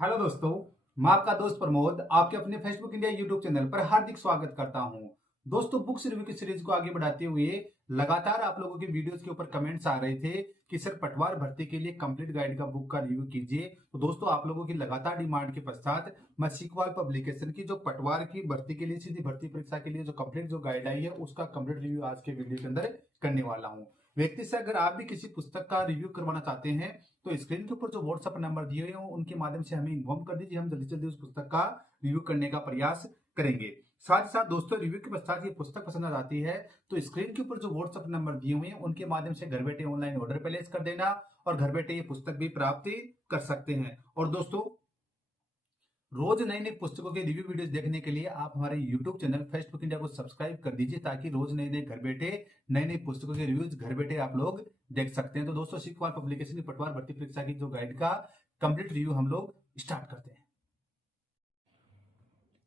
Hello दोस्तों, मैं आपका दोस्त प्रमोद आपके अपने फेसबुक इंडिया यूट्यूब चैनल पर हार्दिक स्वागत करता हूं। दोस्तों, बुक्स रिव्यू की सीरीज को आगे बढ़ाते हुए लगातार आप लोगों के वीडियोस के ऊपर कमेंट्स आ रहे थे कि सर पटवार भर्ती के लिए कंप्लीट गाइड का बुक का रिव्यू कीजिए। तो दोस्तों, आप लोगों की लगातार डिमांड के पश्चात मैं सीखवाल पब्लिकेशन की जो पटवार की भर्ती के लिए सीधी भर्ती परीक्षा के लिए जो कंप्लीट जो गाइड आई है उसका कंप्लीट रिव्यू आज के वीडियो के अंदर करने वाला हूँ। व्यक्ति से अगर आप भी किसी पुस्तक का रिव्यू करवाना चाहते हैं तो स्क्रीन के ऊपर जो व्हाट्सएप नंबर दिए हुए हैं उनके माध्यम से हमें इन्फॉर्म कर दीजिए। हम जल्दी जल्दी उस पुस्तक का रिव्यू करने का प्रयास करेंगे। साथ ही साथ दोस्तों, रिव्यू के पश्चात ये पुस्तक पसंद आ जाती है तो स्क्रीन के ऊपर जो व्हाट्सएप नंबर दिए हुए हैं उनके माध्यम से घर बैठे ऑनलाइन ऑर्डर प्लेस कर देना और घर बैठे ये पुस्तक भी प्राप्त कर सकते हैं। और दोस्तों, रोज नई नई पुस्तकों के रिव्यू वीडियोस देखने के लिए आप हमारे यूट्यूब चैनल फेसबुक इंडिया को सब्सक्राइब कर दीजिए ताकि रोज नए नए घर बैठे नई नई पुस्तकों के रिव्यूज घर बैठे आप लोग देख सकते हैं। तो दोस्तों, सीखवाल पब्लिकेशन की पटवार भर्ती परीक्षा की जो गाइड का कंप्लीट रिव्यू हम लोग स्टार्ट करते हैं।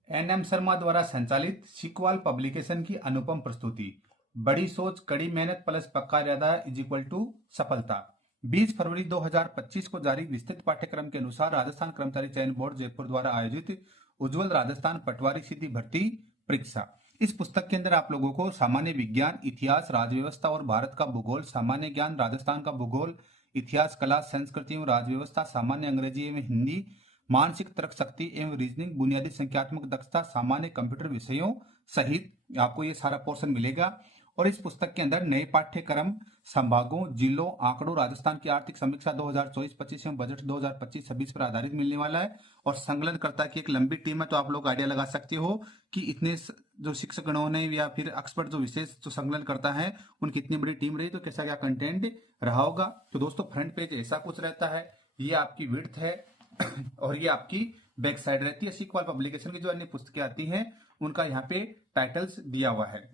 एन.एम. शर्मा द्वारा संचालित सीखवाल पब्लिकेशन की अनुपम प्रस्तुति, बड़ी सोच कड़ी मेहनत प्लस पक्का इरादा इज इक्वल टू सफलता। 20 फरवरी 2025 को जारी विस्तृत पाठ्यक्रम के अनुसार राजस्थान कर्मचारी चयन बोर्ड जयपुर द्वारा आयोजित उज्जवल राजस्थान पटवारी सीधी भर्ती परीक्षा। इस पुस्तक के अंदर आप लोगों को सामान्य विज्ञान, इतिहास, राजव्यवस्था और भारत का भूगोल, सामान्य ज्ञान, राजस्थान का भूगोल, इतिहास, कला, संस्कृति एवं राजव्यवस्था, सामान्य अंग्रेजी एवं हिंदी, मानसिक तर्क शक्ति एवं रीजनिंग, बुनियादी संख्यात्मक दक्षता, सामान्य कंप्यूटर विषयों सहित आपको ये सारा पोर्शन मिलेगा। और इस पुस्तक के अंदर नए पाठ्यक्रम, संभागों, जिलों, आंकड़ों, राजस्थान की आर्थिक समीक्षा 2024-25 एवं बजट 2025-26 पर आधारित मिलने वाला है। और संकलनकर्ता की एक लंबी टीम है, तो आप लोग आइडिया लगा सकते हो कि इतने जो शिक्षकगणों ने या फिर एक्सपर्ट जो विशेष जो संकलन करता है उनकी इतनी बड़ी टीम रही तो कैसा क्या कंटेंट रहा होगा। तो दोस्तों, फ्रंट पेज ऐसा कुछ रहता है, ये आपकी विड्थ है और ये आपकी बैक साइड रहती है। सीखवाल पब्लिकेशन की जो अन्य पुस्तकें आती हैं उनका यहाँ पे टाइटल्स दिया हुआ है।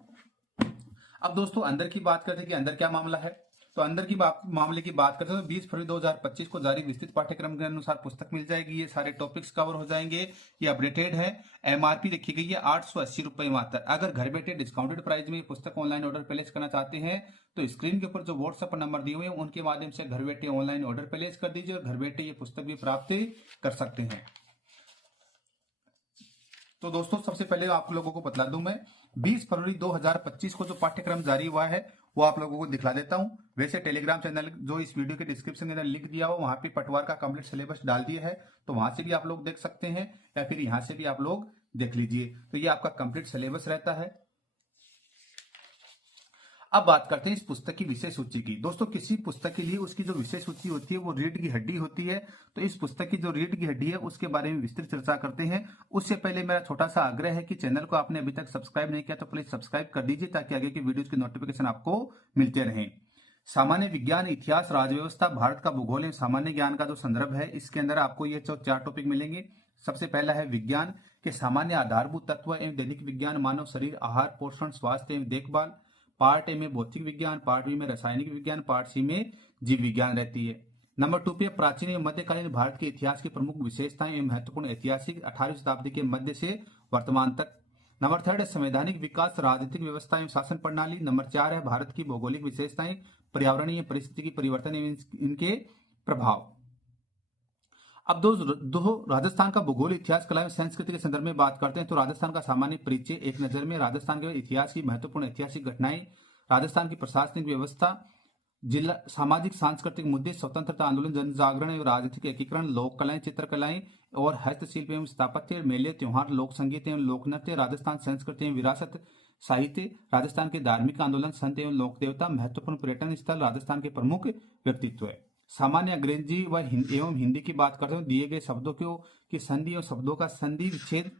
अब दोस्तों, अंदर की बात करते हैं कि अंदर क्या मामला है। तो अंदर की मामले की बात करते हैं तो 20 फरवरी 2025 को जारी विस्तृत पाठ्यक्रम के अनुसार पुस्तक मिल जाएगी। ये सारे टॉपिक्स कवर हो जाएंगे। ये अपडेटेड है। एमआरपी लिखी गई है 880 रुपए मात्र। अगर घर बैठे डिस्काउंटेड प्राइस में पुस्तक ऑनलाइन ऑर्डर प्लेस करना चाहते हैं तो स्क्रीन के ऊपर जो व्हाट्सएप नंबर दिए हुए हैं उनके माध्यम से घर बैठे ऑनलाइन ऑर्डर प्लेस कर दीजिए और घर बैठे ये पुस्तक भी प्राप्त कर सकते हैं। तो दोस्तों, सबसे पहले आप लोगों को बता दूं मैं 20 फरवरी 2025 को जो पाठ्यक्रम जारी हुआ है वो आप लोगों को दिखला देता हूं। वैसे टेलीग्राम चैनल जो इस वीडियो के डिस्क्रिप्शन के अंदर लिंक दिया हुआ वहां पे पटवार का कंप्लीट सिलेबस डाल दिया है, तो वहां से भी आप लोग देख सकते हैं या फिर यहां से भी आप लोग देख लीजिए। तो ये आपका कंप्लीट सिलेबस रहता है। अब बात करते हैं इस पुस्तक की विषय सूची की। दोस्तों, किसी पुस्तक के लिए उसकी जो विषय सूची होती है वो रीढ़ की हड्डी होती है। तो इस पुस्तक की जो रीढ़ की हड्डी है उसके बारे में विस्तृत चर्चा करते हैं। उससे पहले मेरा छोटा सा आग्रह है कि चैनल को आपने अभी तक सब्सक्राइब नहीं किया तो प्लीज सब्सक्राइब कर दीजिए ताकि आगे की वीडियोज की नोटिफिकेशन आपको मिलते रहें। सामान्य विज्ञान, इतिहास, राजव्यवस्था, भारत का भूगोल एवं सामान्य ज्ञान का जो संदर्भ है इसके अंदर आपको ये 4 टॉपिक मिलेंगे। सबसे पहला है विज्ञान के सामान्य आधारभूत तत्व एवं दैनिक विज्ञान, मानव शरीर, आहार, पोषण, स्वास्थ्य एवं देखभाल। पार्ट ए में भौतिक विज्ञान, पार्ट बी में रासायनिक विज्ञान, पार्ट सी में जीव विज्ञान रहती है। नंबर 2 पे प्राचीन एवं मध्यकालीन भारत के इतिहास की प्रमुख विशेषताएं एवं महत्वपूर्ण ऐतिहासिक 18वीं शताब्दी के मध्य से वर्तमान तक। नंबर 3 है संवैधानिक विकास, राजनीतिक व्यवस्था एवं शासन प्रणाली। नंबर 4 है भारत की भौगोलिक विशेषताएं, पर्यावरणीय परिस्थिति की परिवर्तन एवं इनके प्रभाव। अब दो राजस्थान का भूगोल, इतिहास, कला एवं संस्कृति के संदर्भ में बात करते हैं तो राजस्थान का सामान्य परिचय एक नजर में, राजस्थान के इतिहास की महत्वपूर्ण ऐतिहासिक घटनाएं, राजस्थान की प्रशासनिक व्यवस्था, जिला सामाजिक सांस्कृतिक मुद्दे, स्वतंत्रता आंदोलन, जन जागरण एवं राजनीतिक एकीकरण, लोक कलाएं, चित्रकलाएं और हस्तशिल्प एवं स्थापत्य, मेले, त्योहार, लोक संगीत एवं लोक नृत्य, राजस्थान संस्कृति एवं विरासत, साहित्य, राजस्थान के धार्मिक आंदोलन, संत एवं लोक देवता, महत्वपूर्ण पर्यटन स्थल, राजस्थान के प्रमुख व्यक्तित्व है। सामान्य अंग्रेजी व एवं हिंदी की बात करते हैं दिए गए शब्दों की संधि और शब्दों का संधि विच्छेद,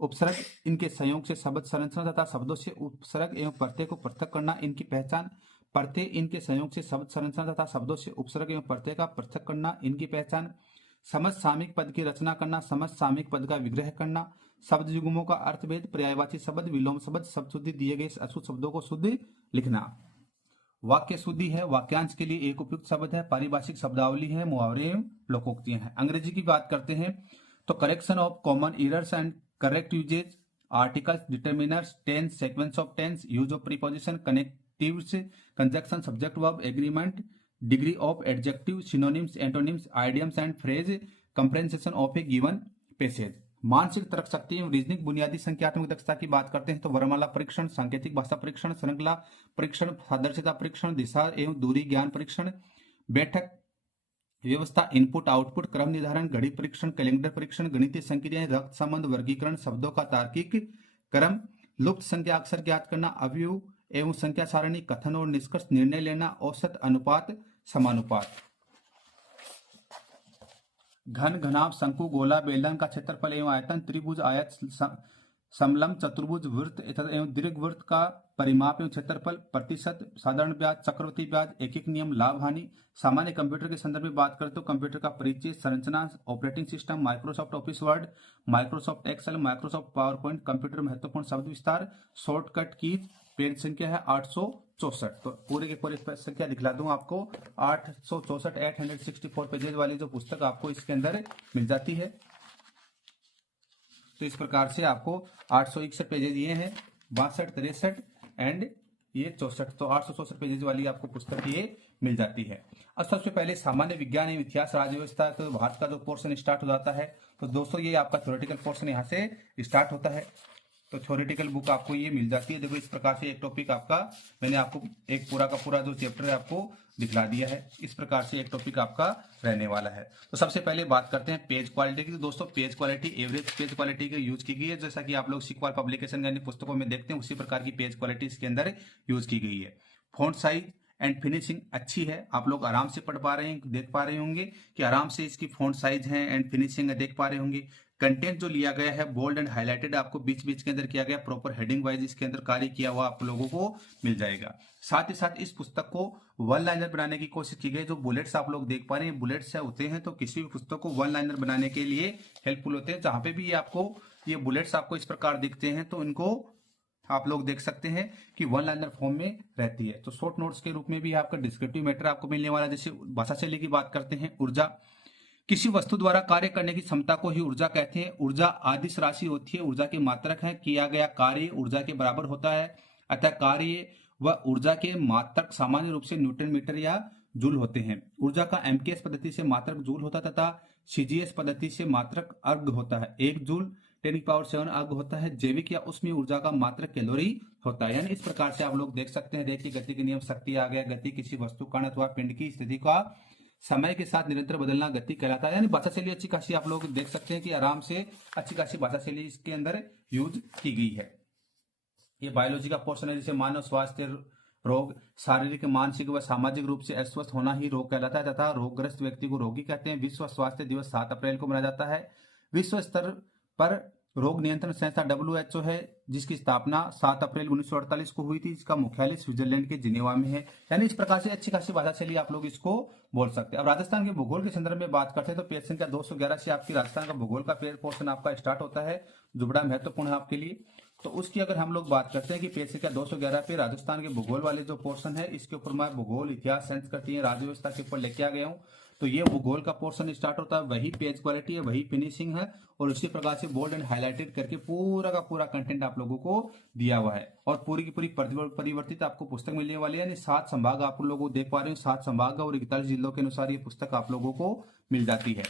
उपसर्ग, इनके संयोग से शब्द संरचना तथा शब्दों से उपसर्ग एवं प्रत्यय को पृथक करना, इनकी पहचान। प्रत्यय, इनके संयोग से शब्द संरचना तथा शब्दों से उपसर्ग एवं प्रत्यय का पृथक करना, इनकी पहचान। समसामयिक पद की रचना करना, समसामयिक पद का विग्रह करना, शब्द युग्मों का अर्थभेद, पर्यायवाची शब्द, विलोम शब्द, शब्द शुद्धि, दिए गए अशुद्ध शब्दों को शुद्ध लिखना। वाक्य शुद्धि है, वाक्यांश के लिए एक उपयुक्त शब्द है, पारिभाषिक शब्दावली है, मुहावरे एवं लोकोक्तियां हैं। अंग्रेजी की बात करते हैं तो correction of common errors and correct usages, articles, determiners, tense, sequence of tense, use of preposition, connectives, conjunction, subject verb, agreement, degree of adjective, synonyms, antonyms, idioms and phrase, comprehension of a given passage. मानसिक तर्क शक्ति एवं reasoning बुनियादी संख्यात्मक दक्षता की बात करते हैं तो वर्णमाला परीक्षण, सांकेतिक भाषा परीक्षण, श्रृंखला परीक्षण, सादृश्यता परीक्षण, दिशा एवं दूरी ज्ञान परीक्षण, बैठक व्यवस्था, इनपुट आउटपुट, क्रम निर्धारण, घड़ी परीक्षण, कैलेंडर परीक्षण, गणितीय संक्रियाएं, रक्त संबंध, वर्गीकरण, शब्दों का तार्किक क्रम, लुप्त संख्या अक्षर ज्ञात करना, अवयव एवं संख्या सारणी, कथन और निष्कर्ष, निर्णय लेना, औसत, अनुपात, समानुपात। घन, घनाभ, शंकु, गोला, बेलन का क्षेत्रफल एवं आयतन, त्रिभुज, आयत, समलंब, चतुर्भुज, वृत्त एवं दीर्घवृत्त का परिमाप एवं क्षेत्रफल, प्रतिशत, साधारण ब्याज, चक्रवृद्धि ब्याज, एक नियम, लाभ हानि। सामान्य कंप्यूटर के संदर्भ में बात करें तो कंप्यूटर का परिचय, संरचना, operating system, Microsoft Office Word, Microsoft Excel, Microsoft PowerPoint, computer महत्वपूर्ण शब्द विस्तार, शॉर्टकट कीज। पेज संख्या है 864। तो पूरे के पूरे संख्या दिखला दूं आपको, 864 864 पेजेज वाली जो पुस्तक आपको इसके अंदर मिल जाती है। तो इस प्रकार से आपको 861 पेजेज ये हैं, 62, 63 एंड ये 64। तो 864 पेजेज वाली आपको पुस्तक ये मिल जाती है। अब सबसे पहले सामान्य विज्ञान एवं इतिहास, राज्य व्यवस्था, तो भारत का जो पोर्शन स्टार्ट हो जाता है। तो दोस्तों ये आपका थ्योरेटिकल पोर्शन यहाँ से स्टार्ट होता है। तो थ्योरेटिकल बुक आपको ये मिल जाती है। देखो इस प्रकार से एक टॉपिक आपका, मैंने आपको एक पूरा का पूरा जो चैप्टर है आपको दिखला दिया है। इस प्रकार से एक टॉपिक आपका रहने वाला है। तो सबसे पहले बात करते हैं पेज क्वालिटी की। तो दोस्तों page quality average page quality की यूज की गई है, जैसा कि आप लोग सिक्वाल पब्लिकेशन यानी पुस्तकों में देखते हैं उसी प्रकार की पेज क्वालिटी इसके अंदर यूज की गई है। फॉन्ट साइज एंड फिनिशिंग अच्छी है, आप लोग आराम से पढ़ पा रहे हैं, देख पा रहे होंगे कि आराम से इसकी फॉन्ट साइज है एंड फिनिशिंग है, देख पा रहे होंगे। कंटेंट जो लिया गया है बोल्ड एंड हाईलाइटेड आपको बीच बीच के अंदर किया गया, प्रॉपर हेडिंग वाइज इसके अंदर कार्य किया हुआ आप लोगों को मिल जाएगा। साथ ही साथ इस पुस्तक को वन लाइनर बनाने की कोशिश की गई। जो बुलेट्स आप लोग देख पा रहे हैं बुलेट्स होते हैं, तो किसी भी पुस्तक को वन लाइनर बनाने के लिए हेल्पफुल होते हैं। जहां पे भी ये बुलेट्स आपको इस प्रकार दिखते हैं तो इनको आप लोग देख सकते हैं कि वन लाइनर फॉर्म में रहती है। तो शॉर्ट नोट्स के रूप में भी आपका डिस्क्रिप्टिव मैटर आपको मिलने वाला है। जैसे भाषा शैली की बात करते हैं, ऊर्जा, किसी वस्तु द्वारा कार्य करने की क्षमता को ही ऊर्जा कहते हैं। ऊर्जा आदिश राशि होती है, ऊर्जा के मात्रक है, किया गया कार्य ऊर्जा के बराबर होता है। अतः कार्य व ऊर्जा के मात्रक सामान्य रूप से न्यूटन मीटर या जूल होते हैं। ऊर्जा का एमकेएस पद्धति से मात्रक जूल होता तथा सीजीएस पद्धति से मात्रक अर्ग होता है। 1 जूल 10⁻⁷ अर्ग होता है। जैविक या उष्मीय ऊर्जा का मात्रक कैलोरी होता है। यानी इस प्रकार से आप लोग देख सकते हैं। देखिए गति के नियम, शक्ति आ गया, गति किसी वस्तु कण अथवा पिंड की स्थिति का समय के साथ निरंतर बदलना गति कहलाता है। यानी भाषा शैली अच्छी खासी आप लोग देख सकते हैं कि आराम से अच्छी खासी भाषा शैली इसके अंदर यूज की गई है। ये बायोलॉजी का पोर्शन है, जिसे मानव स्वास्थ्य, रोग, शारीरिक, मानसिक व सामाजिक रूप से अस्वस्थ होना ही रोग कहलाता है तथा रोगग्रस्त व्यक्ति को रोगी कहते हैं। विश्व स्वास्थ्य दिवस 7 अप्रैल को मनाया जाता है। विश्व स्तर पर रोग नियंत्रण संस्था WHO है, जिसकी स्थापना 7 अप्रैल 1948 को हुई थी, जिसका मुख्यालय स्विट्जरलैंड के जिनेवा में है। यानी इस प्रकार से अच्छी खासी भाषा शैली आप लोग इसको बोल सकते हैं। अब राजस्थान के भूगोल के संदर्भ में बात करते हैं तो पेज संख्या 211 से आपकी राजस्थान का भूगोल का पोर्शन आपका स्टार्ट होता है, जो बड़ा महत्वपूर्ण है आपके लिए। तो उसकी अगर हम लोग बात करते हैं कि पेज संख्या 211 पे राजस्थान के भूगोल वाले जो पोर्शन है, इसके ऊपर मैं भूगोल, इतिहास, संस्कृति, राज्य व्यवस्था के ऊपर लेके आ गया हूँ। तो ये भूगोल का पोर्शन स्टार्ट होता है, वही पेज क्वालिटी है, वही फिनिशिंग है और इसी प्रकार से बोल्ड एंड हाईलाइटेड करके पूरा का पूरा कंटेंट आप लोगों को दिया हुआ है और पूरी की पूरी परिवर्तित आपको पुस्तक मिलने वाली है। यानी 7 संभाग आप लोगों को देख पा रहे हो, 7 संभाग और 41 जिलों के अनुसार ये पुस्तक आप लोगों को मिल जाती है।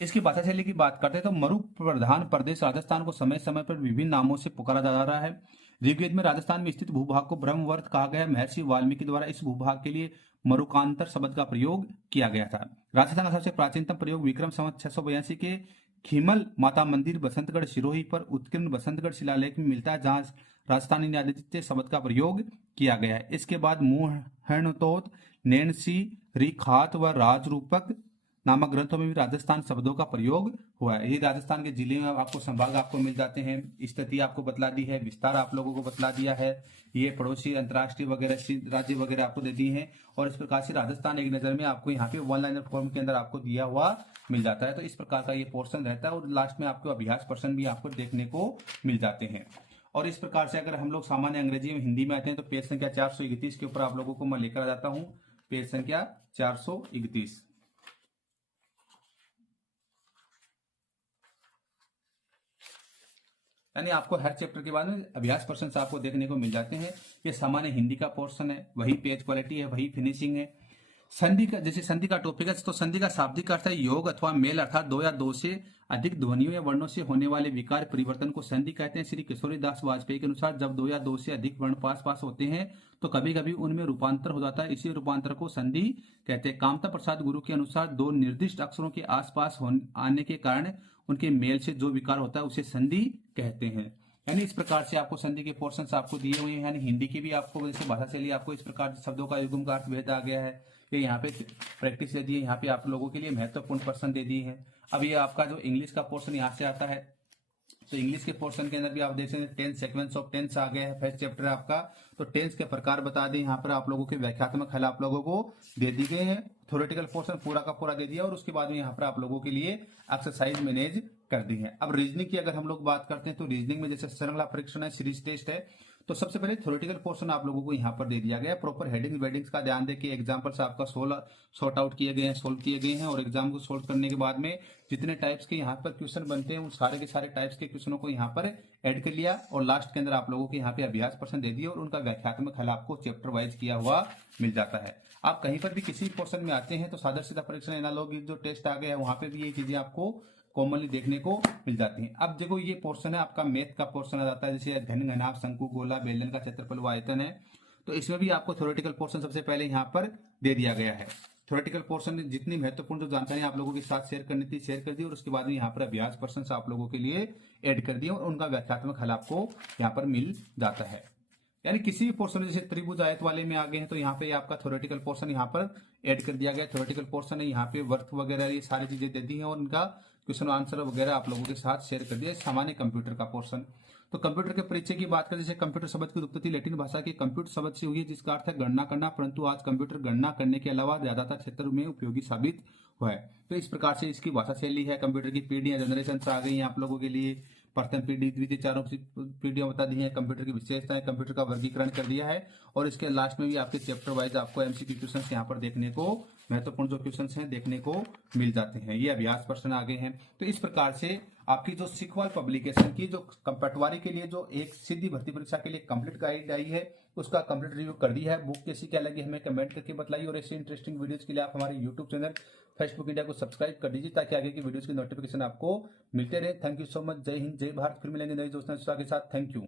इसकी भाषा शैली की बात करते हैं तो मरु प्रधान प्रदेश राजस्थान को समय समय पर विभिन्न नामों से पुकारा जा रहा है। ऋग्वेद में राजस्थान में स्थित भूभाग को ब्रह्मवर्त कहा गया। महर्षि वाल्मीकि द्वारा इस भूभाग के लिए मरुकांतर शब्द का प्रयोग किया गया था। राजस्थान का सबसे प्राचीनतम प्रयोग विक्रम संवत 682 के खीमल माता मंदिर बसंतगढ़ सिरोही पर उत्कीर्ण बसंतगढ़ शिलालेख में मिलता है, जहां राजस्थानी आदित्य शब्द का प्रयोग किया गया है। इसके बाद मुहणतोत, नैनसी, रिखात व राजरूपक नामक ग्रंथों में भी राजस्थान शब्दों का प्रयोग हुआ है। ये राजस्थान के जिले में आपको संभाग आपको मिल जाते हैं। स्थिति आपको बतला दी है, विस्तार आप लोगों को बतला दिया है, ये पड़ोसी अंतर्राष्ट्रीय वगैरह राज्य वगैरह आपको दे दिए हैं और इस प्रकार से राजस्थान एक नजर में आपको यहाँ पे वन लाइनर फॉर्म के अंदर आपको दिया हुआ मिल जाता है। तो इस प्रकार का ये पोर्शन रहता है और लास्ट में आपको अभ्यास प्रश्न भी आपको देखने को मिल जाते हैं। और इस प्रकार से अगर हम लोग सामान्य अंग्रेजी में हिंदी में आते हैं तो पेज संख्या 431 के ऊपर आप लोगों को मैं लेकर आ जाता हूँ। पेज संख्या 431, यानी आपको हर चैप्टर के बाद में अभ्यास प्रश्न आपको देखने को मिल जाते हैं। ये सामान्य हिंदी का पोर्शन है, वही पेज क्वालिटी है, वही फिनिशिंग है। संधि का, जैसे संधि का टॉपिक है, तो संधि का शाब्दिक अर्थ है योग अथवा मेल, अर्थात दो या दो से अधिक ध्वनियों या वर्णों से होने वाले विकार परिवर्तन को संधि कहते हैं। श्री किशोरीदास वाजपेयी के अनुसार जब दो या दो से अधिक वर्ण पास पास होते हैं तो कभी कभी उनमें रूपांतर हो जाता है, इसी रूपांतर को संधि कहते हैं। कामता प्रसाद गुरु के अनुसार दो निर्दिष्ट अक्षरों के आसपास आने के कारण उनके मेल से जो विकार होता है उसे संधि कहते हैं। यानी इस प्रकार से आपको संधि के पोर्शंस आपको दिए हुए हैं। यानी हिंदी की भी आपको जैसे भाषा शैली आपको इस प्रकार शब्दों का युग्म का अर्थ भेद आ गया है, ये यहाँ पे प्रैक्टिस दे दी है, यहाँ पे आप लोगों के लिए महत्वपूर्ण पर्सन दे दी है। अब ये आपका जो इंग्लिश का पोर्शन यहाँ से आता है, तो इंग्लिश के पोर्शन के अंदर भी आप देख सकते हैं टेंस, सीक्वेंस ऑफ टेंस आ गया है, फर्स्ट चैप्टर आपका। तो टेंस के प्रकार बता दें, यहाँ पर आप लोगों के व्याख्यात्मक हल आप लोगों को दे दी गए हैं, थ्योरेटिकल पोर्शन पूरा का पूरा दे दिया, और उसके बाद में यहाँ पर आप लोगों के लिए एक्सरसाइज मैनेज कर दी है। अब रीजनिंग की अगर हम लोग बात करते हैं तो रीजनिंग में जैसे श्रृंखला परीक्षण है, सीरीज टेस्ट है, तो सबसे पहले थ्योरेटिकल पोर्शन आप लोगों को यहाँ पर दे दिया गया है। प्रॉपर हेडिंग वेडिंग्स का ध्यान दें कि एग्जाम्पल्स आपका सॉर्ट आउट किए गए हैं, सोल्व किए गए हैं, और एग्जाम को सोल्व करने के बाद में जितने टाइप्स के यहाँ पर क्वेश्चन बनते हैं उन सारे के सारे टाइप्स के क्वेश्चनों को यहाँ पर ऐड कर लिया, और लास्ट के अंदर आप लोगों के यहाँ पे अभ्यास प्रश्न दे दिए और उनका व्याख्यात्मक हल आपको चैप्टर वाइज किया हुआ मिल जाता है। आप कहीं पर भी किसी पोर्शन में आते हैं तो साधारण सीधा परीक्षण एनालॉग जो टेस्ट आ गया है वहां पे भी ये चीजें आपको कॉमनली देखने को मिल जाती हैं। अब देखो ये पोर्शन है आपका मैथ का पोर्शन आ जाता है, जैसे घन घनाभ शंकु गोला बेलन का क्षेत्रफल व आयतन है, तो इसमें भी आपको थ्योरेटिकल पोर्शन सबसे पहले यहाँ पर दे दिया गया है। थ्योरेटिकल पोर्शन में जितनी महत्वपूर्ण जो जानकारी आप लोगों के साथ शेयर करनी थी शेयर कर दी, और उसके बाद में यहाँ पर अभ्यास प्रश्न आप लोगों के लिए ऐड कर दिए और उनका व्याख्यात्मक हल आपको यहाँ पर मिल जाता है। यानी किसी भी पोर्शन जैसे त्रिभुज आयत वाले में आ गए हैं तो यहाँ पे आपका थ्योरेटिकल पोर्शन यहाँ पर ऐड कर दिया गया। थ्योरेटिकल पोर्शन है यहाँ पे वर्थ वगैरह ये सारी चीजें दे दी हैं और उनका क्वेश्चन आंसर वगैरह आप लोगों के साथ शेयर कर दिया। सामान्य कंप्यूटर का पोर्शन, तो कंप्यूटर के परिचय की बात करें, जैसे कंप्यूटर शब्द की उत्पत्ति लैटिन भाषा के कंप्यूटर शब्द से हुई है जिसका अर्थ है गणना करना, परंतु आज कंप्यूटर गणना करने के अलावा ज्यादातर क्षेत्रों में उपयोगी साबित हुआ है। तो इस प्रकार से इसकी भाषा शैली है। कंप्यूटर की पीढ़ियां जनरेशन आ गई हैं आप लोगों के लिए, प्रथम पीढ़ी द्वितीय चारों पीढ़ियां बता दी है, कंप्यूटर की विशेषताएं, कंप्यूटर का वर्गीकरण कर दिया है, और इसके लास्ट में भी आपके चैप्टर वाइज आपको एमसीक्यू क्वेश्चंस यहाँ पर देखने को, महत्वपूर्ण जो क्वेश्चंस हैं देखने को मिल जाते हैं। ये अभ्यास प्रश्न आगे हैं। तो इस प्रकार से आपकी जो सिखवाल पब्लिकेशन की जो पटवारी के लिए जो एक सीधी भर्ती परीक्षा के लिए कंप्लीट गाइड आई है उसका कंप्लीट रिव्यू कर दिया है। बुक कैसी क्या लगी हमें कमेंट करके बताइए, और ऐसे इंटरेस्टिंग वीडियोस के लिए आप हमारे यूट्यूब चैनल फेसबुक इंडिया को सब्सक्राइब कर दीजिए ताकि आगे की वीडियोस की नोटिफिकेशन आपको मिलते रहे। Thank you so much. जय हिंद, जय भारत। फिर मिलेंगे नई दोस्तों के साथ। Thank you.